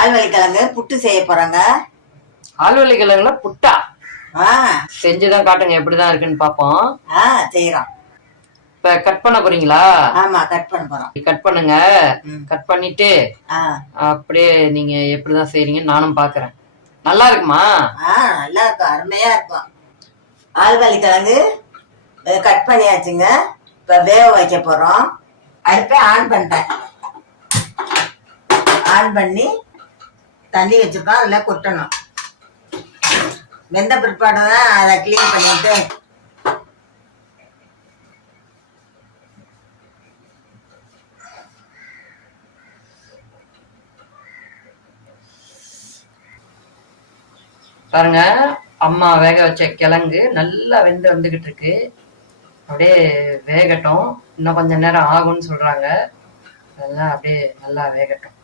ஆழ்வழி கிழங்கு புட்டு செய்ய போறாங்க. ஆழ்வள்ளி கிழங்குல புட்டா? ஆ. செஞ்சுதான் காட்டுங்க எப்படிதான் இருக்குன்னு பாப்போம் ஆ செய்யறோம். இப்ப கட் பண்ண போறீங்களா? ஆமா கட் பண்ண போறோம். கட் பண்ணுங்க. கட் பண்ணிட்டு அப்படியே நீங்க எப்படிதான் செய்றீங்கன்னு நானும் பாக்குறேன் நல்லா இருக்குமா? ஆ நல்லா இருக்கும். அருமையா இருக்கும். ஆழ்வழி கிழங்கு கட் பண்ணியாச்சுங்க. இப்ப வேக வைக்க போறோம். அடுப்பை ஆன் பண்ணிட்டேன். ஆன் பண்ணி தண்ணி வச்சிருக்கோம் அதில் கொட்டணும். வெந்த பிற்பாடு தான் அதை க்ளீன் பண்ணிட்டு. பாருங்க அம்மா வேக வச்ச கிழங்கு நல்லா வெந்து வந்துகிட்டு இருக்கு. அப்படியே வேகட்டும். இன்னும் கொஞ்ச நேரம் ஆகும்னு சொல்றாங்க. அதெல்லாம் அப்படியே நல்லா வேகட்டும்.